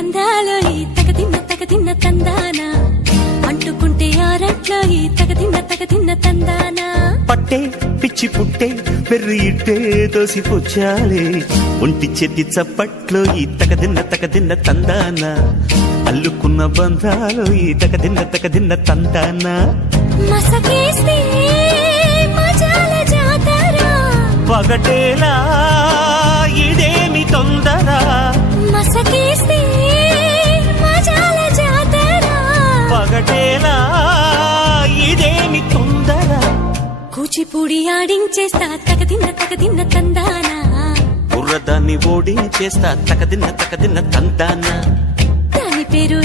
అందాలో ఈ తగదిన్న తందానా అంటుకుంటే ఆరట్లో ఈ తగదిన్న తందానా పట్టే పిచ్చి పుట్టే పెర్రి ఇట్టే దోసిపుచ్చాలే ఒంటి చేతి చప్పట్లో ఈ తగదిన్న తందానా అల్లుకున్న బంధాలు ఈ తగదిన్న తందానా మసకేస్తే మజాల జాతర పగటేలా ఇదేమి తొందర మసకేస్తే మజాల జాతర పగటేలా ఇదేమి తొందర కూచిపూడి ఆడించేస్తా తగదిన్న తందానా బుర్రదాన్ని ఓడించేస్తా తగదిన్న తందానా దాని పేరు